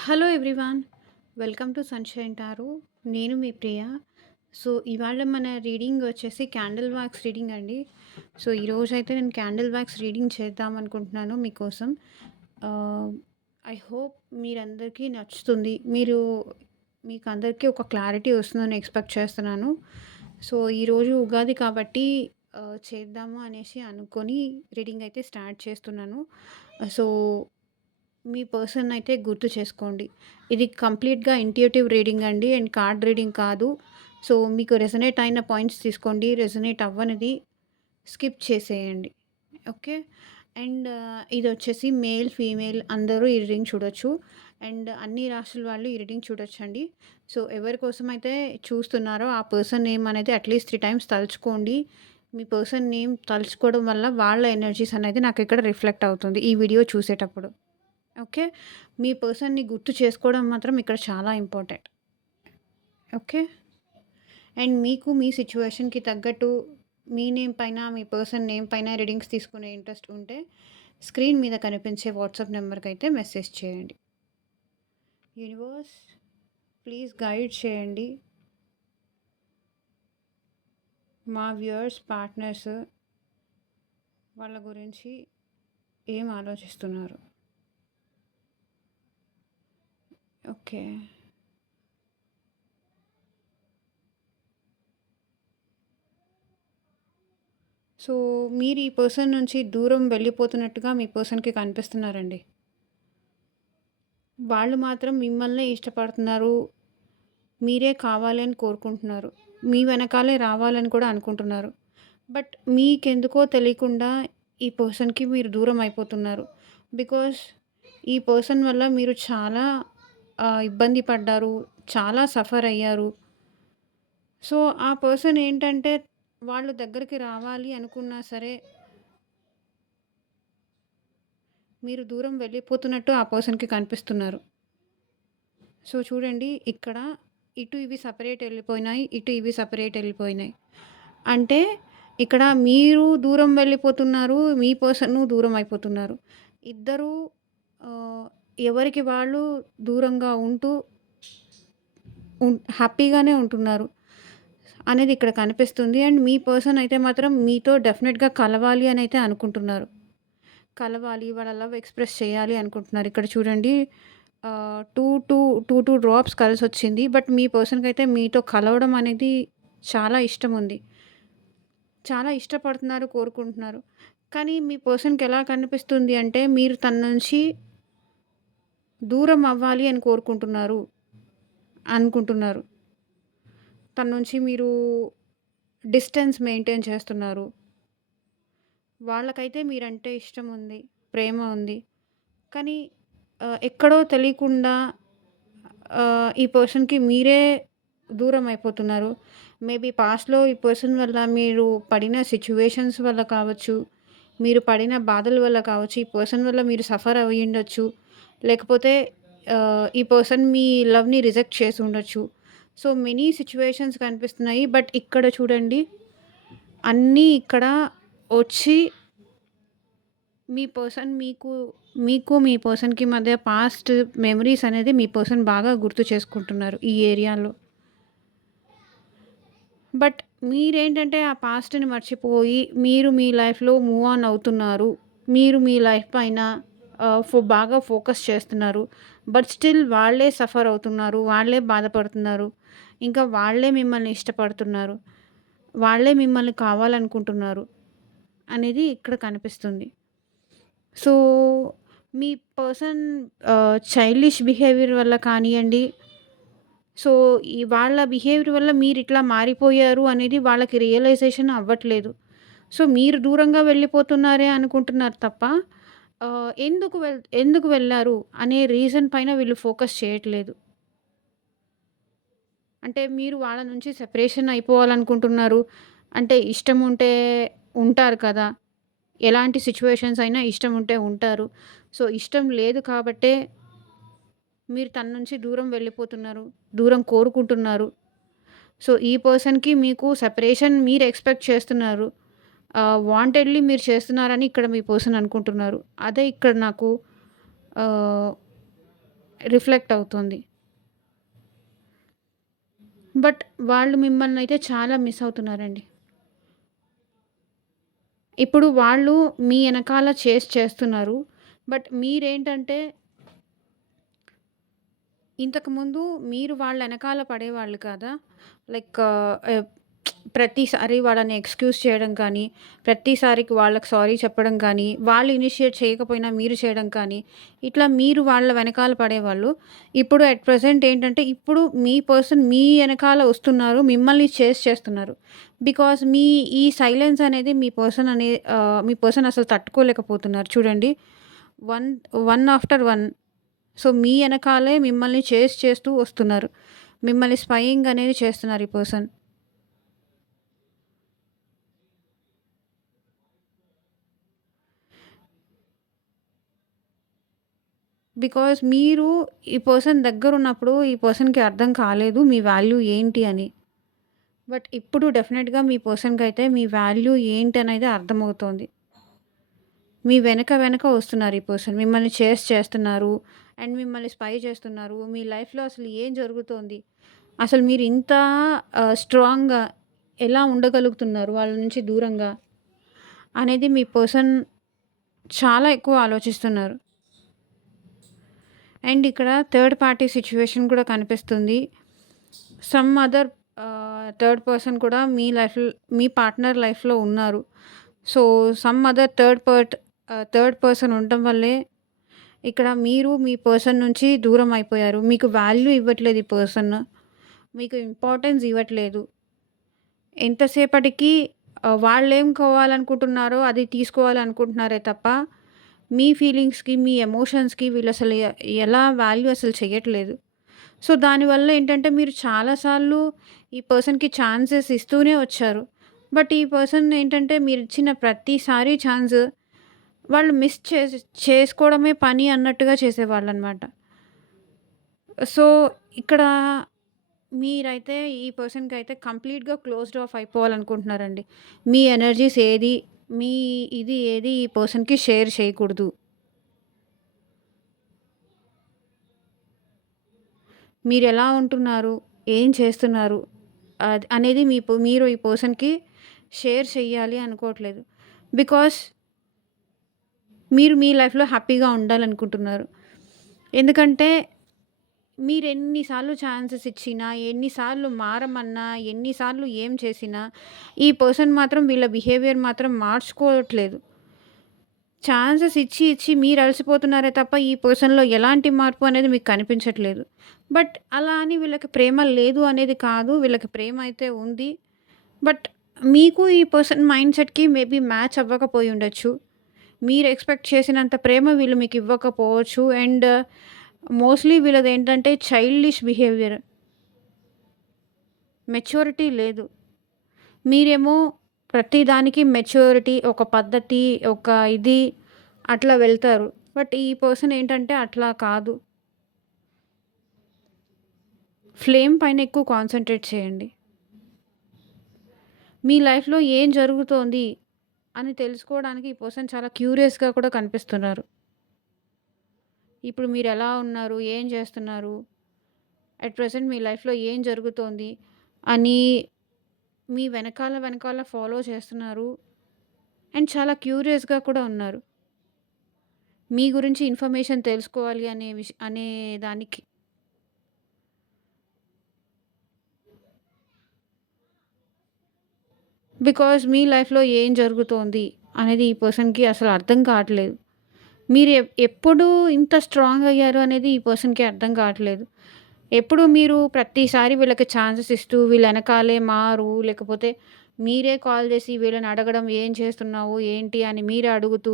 Hello everyone. Welcome to sunshine tarot. నేను మీ ప్రియ. So, ఇవాళ మన రీడింగ్ వచ్చేసి క్యాండిల్ వాక్స్ రీడింగ్ అండి. సో, ఈరోజైతే నేను క్యాండిల్ వాక్స్ రీడింగ్ చేద్దామనుకుంటున్నాను మీకోసం. ఆహ్, ఐ హోప్ మీరందరికీ నచ్చుతుంది. మీకందరికీ ఒక క్లారిటీ వస్తుందని ఎక్స్‌పెక్ట్ చేస్తున్నాను. సో, ఈరోజు ఉగాది కాబట్టి చేద్దాము అనేసి అనుకోని రీడింగ్ అయితే స్టార్ట్ చేస్తున్నాను. సో మీ పర్సన్ అయితే గుర్తు చేసుకోండి. ఇది కంప్లీట్‌గా ఇంట్యూటివ్ రీడింగ్ అండి అండ్ కార్డ్ రీడింగ్ కాదు. సో, మీకు రెసొనేట్ అయిన పాయింట్స్ తీసుకోండి. రెసొనేట్ అవ్వనిది స్కిప్ చేసేయండి. ఓకే. అండ్ ఇదొచ్చేసి మేల్, ఫీమేల్ అందరూ ఈ రీడింగ్ చూడొచ్చు. అండ్ అన్ని రాశుల వాళ్ళు ఈ రీడింగ్ చూడొచ్చండి. సో, ఎవరి కోసమైతే చూస్తున్నారో ఆ పర్సన్ నేమ్ అనేది అట్‌లీస్ట్ 3 టైమ్స్ తలుచుకోండి. మీ పర్సన్ నేమ్ తలుచుకోవడం వల్ల వాళ్ళ ఎనర్జీస్ అనేది నాకిక్కడ రిఫ్లెక్ట్ అవుతుంది ఈ వీడియో చూసేటప్పుడు. ఓకే. మీ పర్సన్‌ని గుర్తు చేసుకోవడం మాత్రం ఇక్కడ చాలా ఇంపార్టెంట్. ఓకే. అండ్ మీకు మీ సిట్యుయేషన్‌కి తగ్గట్టు మీ నేమ్ పైన, మీ పర్సన్ నేమ్ పైన రీడింగ్స్ తీసుకునే ఇంట్రెస్ట్ ఉంటే స్క్రీన్ మీద కనిపించే వాట్సాప్ నెంబర్‌కైతే మెసేజ్ చేయండి. యూనివర్స్ ప్లీజ్ గైడ్ చేయండి. మా వ్యూయర్స్, పార్ట్నర్స్ వాళ్ళ గురించి ఏం ఆలోచిస్తున్నారు? ఓకే. సో, మీరు ఈ పర్సన్ నుంచి దూరం వెళ్ళిపోతున్నట్టుగా మీ పర్సన్‌కి కనిపిస్తున్నారండి. వాళ్ళు మాత్రం మిమ్మల్నే ఇష్టపడుతున్నారు. మీరే కావాలి అని కోరుకుంటున్నారు. మీ వెనకాలే రావాలని కూడా అనుకుంటున్నారు. బట్ మీకెందుకో తెలియకుండా ఈ పర్సన్‌కి మీరు దూరం అయిపోతున్నారు. బికాజ్ ఈ పర్సన్ వల్ల మీరు చాలా ఇబ్బంది పడ్డారు. చాలా సఫర్ అయ్యారు. సో, ఆ పర్సన్ ఏంటంటే వాళ్ళు దగ్గరికి రావాలి అనుకున్నా సరే, మీరు దూరం వెళ్ళిపోతున్నట్టు ఆ పర్సన్‌కి కనిపిస్తున్నారు. సో, చూడండి ఇక్కడ ఇటు ఇవి సెపరేట్ ఎళ్ళిపోయినాయి. ఇటు ఇవి సెపరేట్ ఎళ్ళిపోయినాయి. అంటే ఇక్కడ మీరు దూరం వెళ్ళిపోతున్నారు. మీ పర్సను దూరం అయిపోతున్నారు. ఇద్దరూ ఆహ్, ఎవరికి వాళ్ళు దూరంగా ఉంటూ హ్యాపీగానే ఉంటున్నారు అనేది ఇక్కడ కనిపిస్తుంది. అండ్ మీ పర్సన్ అయితే మాత్రం మీతో డెఫినిట్‌గా కలవాలి అని అయితే అనుకుంటున్నారు. కలవాలి, వాళ్ళ లవ్ ఎక్స్‌ప్రెస్ చేయాలి అనుకుంటున్నారు. ఇక్కడ చూడండి 2 డ్రాప్స్ కలిసొచ్చింది. బట్ మీ పర్సన్‌కైతే మీతో కలవడం అనేది చాలా ఇష్టముంది. చాలా ఇష్టపడుతున్నారు, కోరుకుంటున్నారు. కానీ మీ పర్సన్‌కి ఎలా కనిపిస్తుంది అంటే మీరు తన నుంచి దూరం అవ్వాలి అని అనుకుంటున్నారు. తన నుంచి మీరు డిస్టెన్స్ మెయింటైన్ చేస్తున్నారు. వాళ్ళకైతే మీరంటే ఇష్టముంది, ప్రేమ ఉంది. కానీ ఎక్కడో తెలియకుండా ఈ పర్సన్‌కి మీరే దూరం అయిపోతున్నారు. మేబీ పాస్ట్‌లో ఈ పర్సన్ వల్ల మీరు పడిన సిట్యుయేషన్స్ వల్ల కావచ్చు, మీరు పడిన బాధల వల్ల కావచ్చు, ఈ పర్సన్ వల్ల మీరు సఫర్ అయ్యుండొచ్చు. లేకపోతే ఈ పర్సన్ మీ లవ్‌ని రిజెక్ట్ చేసి ఉండొచ్చు. సో, మెనీ సిట్యుయేషన్స్ కనిపిస్తున్నాయి. బట్ ఇక్కడ చూడండి అన్నీ ఇక్కడ వచ్చి మీ పర్సన్ మీ పర్సన్‌కి మధ్య పాస్ట్ మెమరీస్ అనేది మీ పర్సన్ బాగా గుర్తు చేసుకుంటున్నారు ఈ ఏరియాలో. బట్ మీరేంటంటే ఆ పాస్ట్‌ని మర్చిపోయి మీరు మీ లైఫ్‌లో మూవ్ ఆన్ అవుతున్నారు. మీరు మీ లైఫ్ పైన బాగా ఫోకస్ చేస్తున్నారు. బట్ స్టిల్ వాళ్ళే సఫర్ అవుతున్నారు. వాళ్ళే బాధపడుతున్నారు. ఇంకా వాళ్ళే మిమ్మల్ని ఇష్టపడుతున్నారు. వాళ్ళే మిమ్మల్ని కావాలనుకుంటున్నారు అనేది ఇక్కడ కనిపిస్తుంది. సో, మీ పర్సన్ చైల్డిష్ బిహేవియర్ వల్ల కానియండి, సో, వాళ్ళ బిహేవియర్ వల్ల మీరిట్లా మారిపోయారు అనేది వాళ్ళకి రియలైజేషన్ అవ్వట్లేదు. సో, మీరు దూరంగా వెళ్ళిపోతున్నారే అనుకుంటున్నారు తప్ప, ఎందుకు వెళ్లారు అనే రీజన్ పైన వీళ్ళు ఫోకస్ చేయట్లేదు. అంటే మీరు వాళ్ళ నుంచి సెపరేషన్ అయిపోవాలనుకుంటున్నారు. అంటే ఇష్టం ఉంటే ఉంటారు కదా! ఎలాంటి సిట్యుయేషన్స్ అయినా ఇష్టం ఉంటే ఉంటారు. సో, ఇష్టం లేదు కాబట్టే మీరు తన నుంచి దూరం వెళ్ళిపోతున్నారు. దూరం కోరుకుంటున్నారు. సో, ఈ పర్సన్‌కి మీకు సెపరేషన్ మీరు ఎక్స్‌పెక్ట్ చేస్తున్నారు. వాంటెడ్‌లీ మీరు చేస్తున్నారని ఇక్కడ మీ పర్సన్ అనుకుంటున్నారు. అదే ఇక్కడ నాకు ఆహ్, రిఫ్లెక్ట్ అవుతుంది. బట్ వాళ్ళు మిమ్మల్నయితే చాలా మిస్ అవుతున్నారండి. ఇప్పుడు వాళ్ళు మీ ఎనకాల చేస్తున్నారు. బట్ మీరేంటంటే ఇంతకుముందు మీరు వాళ్ళ ఎనకాల పడేవాళ్ళు కాదా? లైక్ ప్రతిసారి వాళ్ళని ఎక్స్‌క్యూజ్ చేయడం కానీ, ప్రతిసారికి వాళ్ళకి సారీ చెప్పడం కానీ, వాళ్ళు ఇనిషియేట్ చేయకపోయినా మీరు చేయడం కానీ, ఇట్లా మీరు వాళ్ళ వెనకాల పడేవాళ్ళు. ఇప్పుడు అట్ ప్రెజెంట్ ఏంటంటే, ఇప్పుడు మీ పర్సన్ మీ ఎనకాల వస్తున్నారు. మిమ్మల్ని చేస్తున్నారు. బికాజ్ మీ ఈ సైలెన్స్ అనేది మీ పర్సన్ అసలు తట్టుకోలేకపోతున్నారు. చూడండి. One one after one. So, మీ ఎనకాలే మిమ్మల్ని చేస్తూ వస్తున్నారు. మిమ్మల్ని స్పైయింగ్ అనేది చేస్తున్నారు ఈ పర్సన్. బికాజ్ మీరు ఈ పర్సన్ దగ్గరున్నప్పుడు ఈ పర్సన్‌కి అర్థం కాలేదు మీ వాల్యూ ఏంటి అని. బట్ ఇప్పుడు డెఫినెట్‌గా మీ పర్సన్‌కైతే మీ వాల్యూ ఏంటనేది అర్థమవుతోంది. మీ వెనక వస్తున్నారు ఈ పర్సన్. మిమ్మల్ని చేస్తున్నారు. అండ్ మిమ్మల్ని స్పై చేస్తున్నారు. మీ లైఫ్‌లో అసలు ఏం జరుగుతోంది? అసలు మీరు ఇంత స్ట్రాంగ్‌గా ఎలా ఉండగలుగుతున్నారు వాళ్ళ నుంచి దూరంగా? అనేది మీ పర్సన్ చాలా ఎక్కువ ఆలోచిస్తున్నారు. అండ్ ఇక్కడ థర్డ్ పార్టీ సిట్యుయేషన్ కూడా కనిపిస్తుంది. సమ్ అదర్ థర్డ్ పర్సన్ కూడా మీ పార్ట్నర్ లైఫ్‌లో ఉన్నారు. So, some other third person ఉండటం వల్లే ఇక్కడ మీరు మీ పర్సన్ నుంచి దూరం అయిపోయారు. మీకు వాల్యూ ఇవ్వట్లేదు ఈ పర్సన్. మీకు ఇంపార్టెన్స్ ఇవ్వట్లేదు. ఎంతసేపటికి వాళ్ళేం కావాలనుకుంటున్నారో అది తీసుకోవాలనుకుంటున్నారే తప్ప, మీ ఫీలింగ్స్‌కి, మీ ఎమోషన్స్‌కి వీళ్ళసలు ఎలా వాల్యూ అసలు చెయ్యట్లేదు. సో, దానివల్ల ఏంటంటే మీరు చాలా సార్లు ఈ పర్సన్‌కి ఛాన్సెస్ ఇస్తూనే వచ్చారు. బట్ ఈ పర్సన్ ఏంటంటే మీరిచ్చిన ప్రతిసారి ఛాన్స్ వాళ్ళు మిస్ చేసుకోవడమే పని అన్నట్టుగా చేసేవాళ్ళనమాట. సో, ఇక్కడ మీరైతే ఈ పర్సన్‌కైతే కంప్లీట్‌గా క్లోజ్డ్ ఆఫ్ అయిపోవాలనుకుంటున్నారండి. మీ ఎనర్జీస్ ఏది, మీ ఇది ఏది ఈ పర్సన్‌కి షేర్ చేయకూడదు. మీరెలా ఉంటున్నారు? ఏం చేస్తున్నారు? అనేది మీరు ఈ పర్సన్‌కి షేర్ చెయ్యాలి అనుకోవట్లేదు. బికాజ్ మీరు మీ లైఫ్‌లో హ్యాపీగా ఉండాలనుకుంటున్నారు. ఎందుకంటే మీరెన్ని సార్లు ఛాన్సెస్ ఇచ్చినా, ఎన్ని సార్లు మారమన్నా, ఎన్ని సార్లు ఏం చేసినా, ఈ పర్సన్ మాత్రం వీళ్ళ బిహేవియర్ మాత్రం మార్చుకోవట్లేదు. ఛాన్సెస్ ఇచ్చి మీరు అలసిపోతున్నారే తప్ప, ఈ పర్సన్‌లో ఎలాంటి మార్పు అనేది మీకు కనిపించట్లేదు. బట్ అలా అని వీళ్ళకి ప్రేమ లేదు అనేది కాదు. వీళ్ళకి ప్రేమ అయితే ఉంది. బట్ మీకు ఈ పర్సన్ మైండ్‌సెట్‌కి మేబీ మ్యాచ్ అవ్వకపోయి ఉండొచ్చు. మీరు ఎక్స్‌పెక్ట్ చేసినంత ప్రేమ వీళ్ళు మీకు ఇవ్వకపోవచ్చు. అండ్ మోస్ట్‌లీ వీళ్ళదేంటంటే చైల్డిష్ బిహేవియర్. మెచ్యూరిటీ లేదు. మీరేమో ప్రతి దానికి మెచ్యూరిటీ, ఒక పద్ధతి, ఒక ఇది అట్లా వెళ్తారు. బట్ ఈ పర్సన్ ఏంటంటే అట్లా కాదు. ఫ్లేమ్ పైన ఎక్కువ కాన్సంట్రేట్ చేయండి. మీ లైఫ్‌లో ఏం జరుగుతోంది అని తెలుసుకోవడానికి ఈ పర్సన్ చాలా క్యూరియస్‌గా కూడా కనిపిస్తున్నారు. ఇప్పుడు మీరెలా ఉన్నారు? ఏం చేస్తున్నారు? అట్ ప్రెజెంట్ మీ లైఫ్‌లో ఏం జరుగుతోంది అని మీ వెనకాల ఫాలో చేస్తున్నారు. అండ్ చాలా క్యూరియస్‌గా కూడా ఉన్నారు. మీ గురించి ఇన్ఫర్మేషన్ తెలుసుకోవాలి అనే దానికి. బికాజ్ మీ లైఫ్‌లో ఏం జరుగుతోంది అనేది ఈ పర్సన్‌కి అసలు అర్థం కావట్లేదు. మీరు ఎప్పుడు ఇంత స్ట్రాంగ్ అయ్యారు అనేది ఈ పర్సన్‌కి అర్థం కావట్లేదు. ఎప్పుడు మీరు ప్రతిసారి వీళ్ళకి ఛాన్సెస్ ఇస్తూ వీళ్ళ ఎనకాలే లేకపోతే మీరే కాల్ చేసి వీళ్ళని అడగడం ఏం చేస్తున్నావు? ఏంటి? అని మీరే అడుగుతూ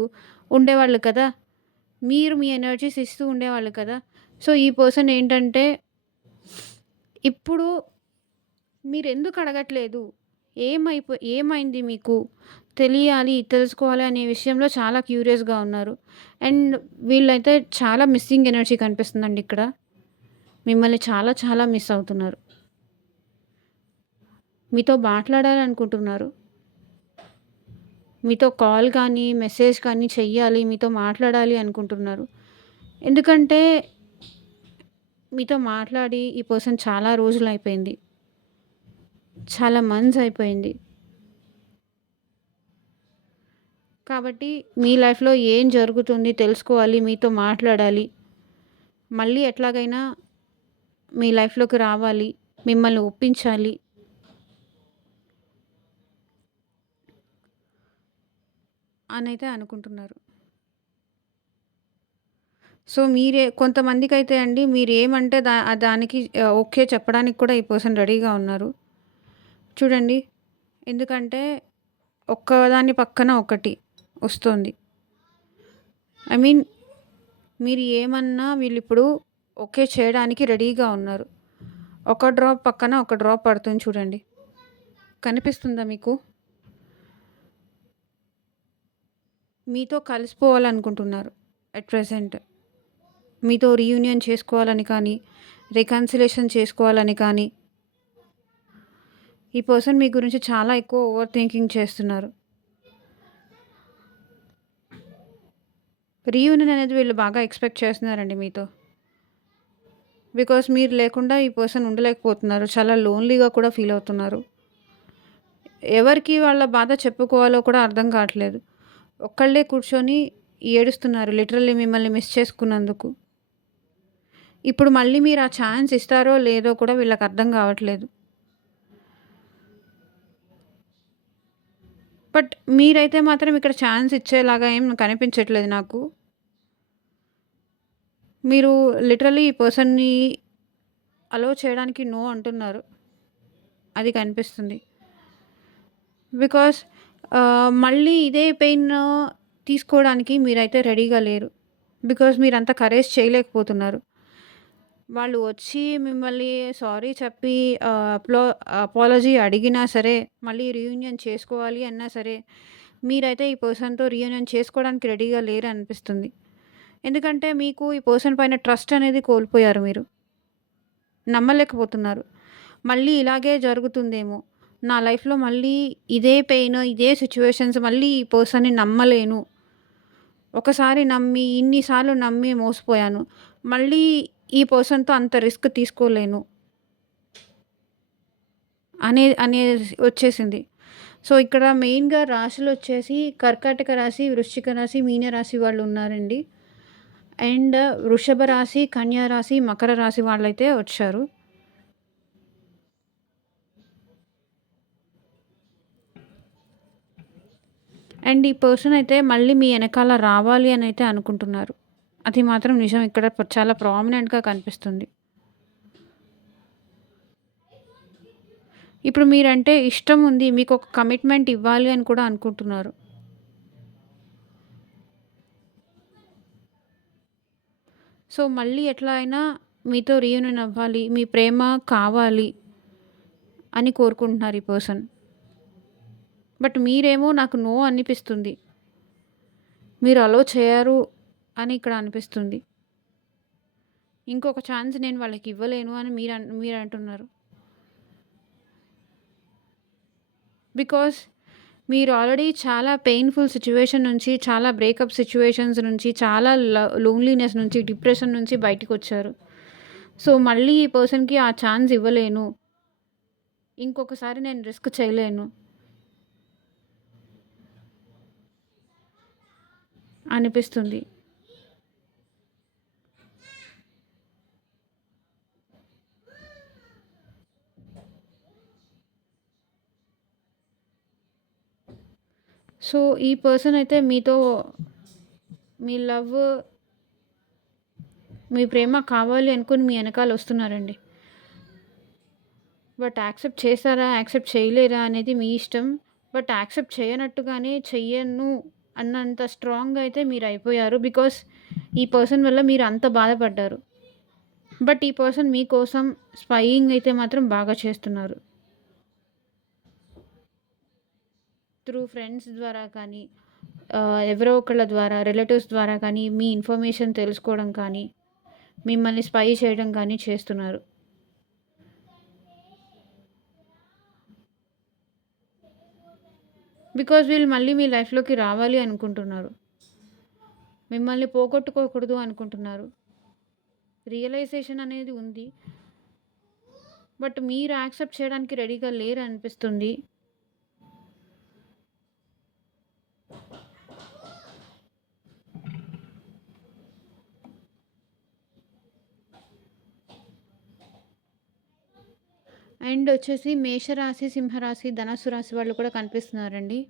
ఉండేవాళ్ళు కదా! మీరు మీ ఎనర్జీస్ ఇస్తూ ఉండేవాళ్ళు కదా! సో, ఈ పర్సన్ ఏంటంటే ఇప్పుడు మీరెందుకు అడగట్లేదు? ఏమైంది మీకు? తెలుసుకోవాలి అనే విషయంలో చాలా క్యూరియస్‌గా ఉన్నారు. అండ్ వీళ్ళైతే చాలా మిస్సింగ్ ఎనర్జీ కనిపిస్తుందండి ఇక్కడ. మిమ్మల్ని చాలా చాలా మిస్ అవుతున్నారు. మీతో మాట్లాడాలనుకుంటున్నారు. మీతో కాల్ కానీ, మెసేజ్ కానీ చెయ్యాలి, మీతో మాట్లాడాలి అనుకుంటున్నారు. ఎందుకంటే మీతో మాట్లాడి ఈ పర్సన్ చాలా రోజులయిపోయింది. చాలా మంత్స్ అయిపోయింది. కాబట్టి మీ లైఫ్‌లో ఏం జరుగుతుంది తెలుసుకోవాలి. మీతో మాట్లాడాలి. మళ్ళీ ఎట్లాగైనా మీ లైఫ్‌లోకి రావాలి. మిమ్మల్ని ఒప్పించాలి అనైతే అనుకుంటున్నారు. సో, మీరే కొంతమందికైతే అండి మీరేమంటే దానికి ఓకే చెప్పడానికి కూడా ఈ పర్సన్ రెడీగా ఉన్నారు. చూడండి. ఎందుకంటే ఒక్కదాని పక్కన ఒకటి వస్తోంది. ఐ మీన్ మీరు ఏమన్నా వీళ్ళిప్పుడు ఓకే చేయడానికి రెడీగా ఉన్నారు. ఒక డ్రాప్ పక్కన ఒక డ్రాప్ పడుతుంది చూడండి. కనిపిస్తుందా మీకు? మీతో కలిసిపోవాలనుకుంటున్నారు అట్ ప్రెజెంట్. మీతో రీయూనియన్ చేసుకోవాలని కానీ, రికన్సిలేషన్ చేసుకోవాలని కానీ, ఈ పర్సన్ మీ గురించి చాలా ఎక్కువ ఓవర్ థింకింగ్ చేస్తున్నారు. రీయూనియన్ అనేది వీళ్ళు బాగా ఎక్స్‌పెక్ట్ చేస్తున్నారండి మీతో. బికాజ్ మీరు లేకుండా ఈ పర్సన్ ఉండలేకపోతున్నారు. చాలా లోన్‌లీగా కూడా ఫీల్ అవుతున్నారు. ఎవరికి వాళ్ళ బాధ చెప్పుకోవాలో కూడా అర్థం కావట్లేదు. ఒక్కళ్ళే కూర్చొని ఏడుస్తున్నారు లిటరల్లీ మిమ్మల్ని మిస్ చేసుకున్నందుకు. ఇప్పుడు మళ్ళీ మీరు ఆ ఛాన్స్ ఇస్తారో లేదో కూడా వీళ్ళకి అర్థం కావట్లేదు. బట్ మీరైతే మాత్రం ఇక్కడ ఛాన్స్ ఇచ్చేలాగా ఏం కనిపించట్లేదు నాకు. మీరు లిటరల్లీ ఈ పర్సన్‌ని అలో చేయడానికి నో అంటున్నారు. అది కనిపిస్తుంది. బికాజ్ మళ్ళీ ఇదే పెయిన్ తీసుకోవడానికి మీరైతే రెడీగా లేరు. బికాజ్ మీరంత కరేజ్ చేయలేకపోతున్నారు. వాళ్ళు వచ్చి మిమ్మల్ని సారీ చెప్పి అపాలజీ అడిగినా సరే, మళ్ళీ రీయూనియన్ చేసుకోవాలి అన్నా సరే, మీరైతే ఈ పర్సన్‌తో రీయూనియన్ చేసుకోవడానికి రెడీగా లేరనిపిస్తుంది. ఎందుకంటే మీకు ఈ పర్సన్ పైన ట్రస్ట్ అనేది కోల్పోయారు మీరు. నమ్మలేకపోతున్నారు. మళ్ళీ ఇలాగే జరుగుతుందేమో! నా లైఫ్‌లో మళ్ళీ ఇదే పెయిన్, ఇదే సిట్యుయేషన్స్ మళ్ళీ ఈ పర్సన్‌ని నమ్మలేను. ఒకసారి నమ్మి, ఇన్ని సార్లు నమ్మి మోసపోయాను. మళ్ళీ ఈ పర్సన్‌తో అంత రిస్క్ తీసుకోలేను. అనేది వచ్చేసింది. సో, ఇక్కడ మెయిన్‌గా రాశులొచ్చేసి కర్కాటక రాశి, వృశ్చిక రాశి, మీన రాశి వాళ్ళున్నారండి. అండ్ వృషభ రాశి, కన్యా రాశి, మకర రాశి వాళ్ళైతే వచ్చారు. అండ్ ఈ పర్సన్ అయితే మళ్ళీ మీ ఎనకాల రావాలి అనైతే అనుకుంటున్నారు. అది మాత్రం నిజం ఇక్కడ చాలా ప్రామినెంట్‌గా కనిపిస్తుంది. ఇప్పుడు మీరంటే ఇష్టం ఉంది. మీకొక కమిట్మెంట్ ఇవ్వాలి అని కూడా అనుకుంటున్నారు. సో, మళ్ళీ ఎట్లా అయినా మీతో రీయూనియన్ అవ్వాలి. మీ ప్రేమ కావాలి అని కోరుకుంటున్నారు ఈ పర్సన్. బట్ మీరేమో నాకు నో అనిపిస్తుంది. మీరు అలో చేయరు అని ఇక్కడ అనిపిస్తుంది. ఇంకొక ఛాన్స్ నేను వాళ్ళకి ఇవ్వలేను అని మీరంటున్నారు. బికాజ్ మీరు ఆల్రెడీ చాలా పెయిన్‌ఫుల్ సిట్యుయేషన్ నుంచి, చాలా బ్రేకప్ సిట్యుయేషన్స్ నుంచి, చాలా లోన్లీనెస్ నుంచి, డిప్రెషన్ నుంచి బయటికొచ్చారు. సో, మళ్ళీ ఈ పర్సన్‌కి ఆ ఛాన్స్ ఇవ్వలేను. ఇంకొకసారి నేను రిస్క్ చేయలేను అనిపిస్తుంది. సో, ఈ పర్సన్ అయితే మీతో మీ లవ్, మీ ప్రేమ కావాలి అనుకుని మీ ఎనకాల వస్తున్నారండి. బట్ యాక్సెప్ట్ చేసారా? యాక్సెప్ట్ చేయలేరా? అనేది మీ ఇష్టం. బట్ యాక్సెప్ట్ చేయనట్టుగానే చెయ్యను అన్నంత స్ట్రాంగ్‌గా అయితే మీరైపోయారు. బికాజ్ ఈ పర్సన్ వల్ల మీరు అంత బాధపడ్డారు. బట్ ఈ పర్సన్ మీకోసం స్పైయింగ్ అయితే మాత్రం బాగా చేస్తున్నారు. త్రూ ఫ్రెండ్స్ ద్వారా కానీ, ఎవరో ఒకళ్ళ ద్వారా, రిలేటివ్స్ ద్వారా కానీ, మీ ఇన్ఫర్మేషన్ తెలుసుకోవడం కానీ, మిమ్మల్ని స్పై చేయడం కానీ చేస్తున్నారు. బికాజ్ వీళ్ళు మళ్ళీ మీ లైఫ్‌లోకి రావాలి అనుకుంటున్నారు. మిమ్మల్ని పోగొట్టుకోకూడదు అనుకుంటున్నారు. రియలైజేషన్ అనేది ఉంది. బట్ మీరు యాక్సెప్ట్ చేయడానికి రెడీగా లేరనిపిస్తుంది. అండ్ వచ్చేసి మేషరాశి, సింహరాశి, ధనస్సు రాశి వాళ్ళు కూడా కనిపిస్తున్నారండి.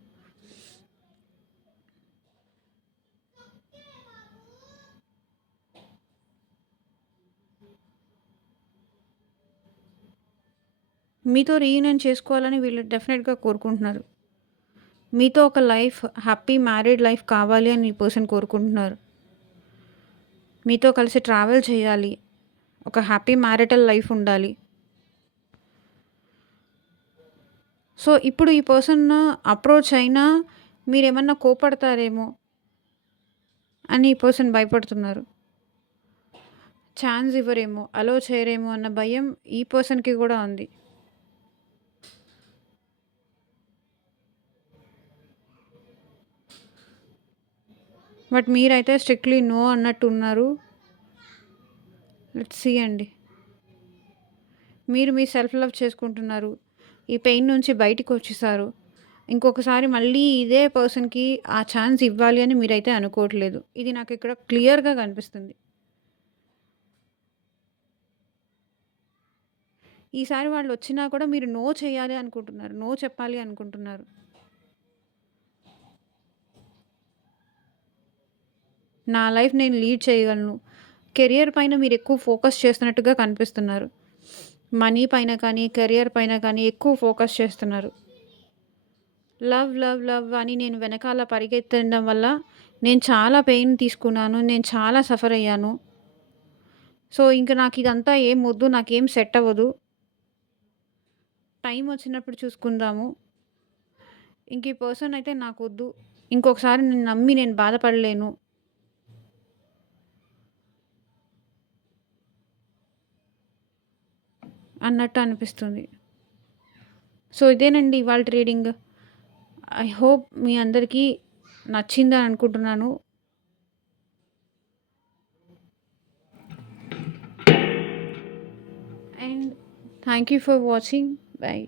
మీతో రీయూనియన్ చేసుకోవాలని వీళ్ళు డెఫినెట్‌గా కోరుకుంటున్నారు. మీతో ఒక లైఫ్, హ్యాపీ మ్యారీడ్ లైఫ్ కావాలి అని ఈ పర్సన్ కోరుకుంటున్నారు. మీతో కలిసి ట్రావెల్ చేయాలి. ఒక హ్యాపీ మ్యారిటల్ లైఫ్ ఉండాలి. సో, ఇప్పుడు ఈ పర్సన్ అప్రోచ్ అయినా మీరేమన్నా కోపడతారేమో అని ఈ పర్సన్ భయపడుతున్నారు. ఛాన్స్ ఇవ్వరేమో, అలో చేయరేమో అన్న భయం ఈ పర్సన్‌కి కూడా ఉంది. బట్ మీరైతే స్ట్రిక్ట్‌లీ నో అన్నట్టున్నారు. లెట్స్ సీ అండి. మీరు మీ సెల్ఫ్ లవ్ చేసుకుంటున్నారు. ఈ పెయిన్ నుంచి బయటికొచ్చేసారు. ఇంకొకసారి మళ్ళీ ఇదే పర్సన్‌కి ఆ ఛాన్స్ ఇవ్వాలి అని మీరైతే అనుకోవట్లేదు. ఇది నాకిక్కడ క్లియర్‌గా కనిపిస్తుంది. ఈసారి వాళ్ళొచ్చినా కూడా మీరు నో చేయాలి అనుకుంటున్నారు. నో చెప్పాలి అనుకుంటున్నారు. నా లైఫ్ నేను లీడ్ చేయగలను. కెరియర్ పైన మీరెక్కువ ఫోకస్ చేస్తున్నట్టుగా కనిపిస్తున్నారు. మనీ పైన కానీ, కెరియర్ పైన కానీ ఎక్కువ ఫోకస్ చేస్తున్నారు. లవ్, లవ్, లవ్ అని నేను వెనకాల పరిగెత్తడం వల్ల నేను చాలా పెయిన్ తీసుకున్నాను. నేను చాలా సఫర్ అయ్యాను. సో, ఇంక నాకిదంతా ఏం వద్దు. నాకేం సెట్ అవ్వదు. టైం వచ్చినప్పుడు చూసుకుందాము. ఇంక ఈ పర్సన్ అయితే నాకొద్దు. ఇంకొకసారి నిన్ను నమ్మి నేను బాధపడలేను అన్నట్టు అనిపిస్తుంది. సో, ఇదేనండి ఇవాల్టి రీడింగ్. ఐ హోప్ మీ అందరికీ నచ్చిందని అనుకుంటున్నాను. And thank you for watching. By.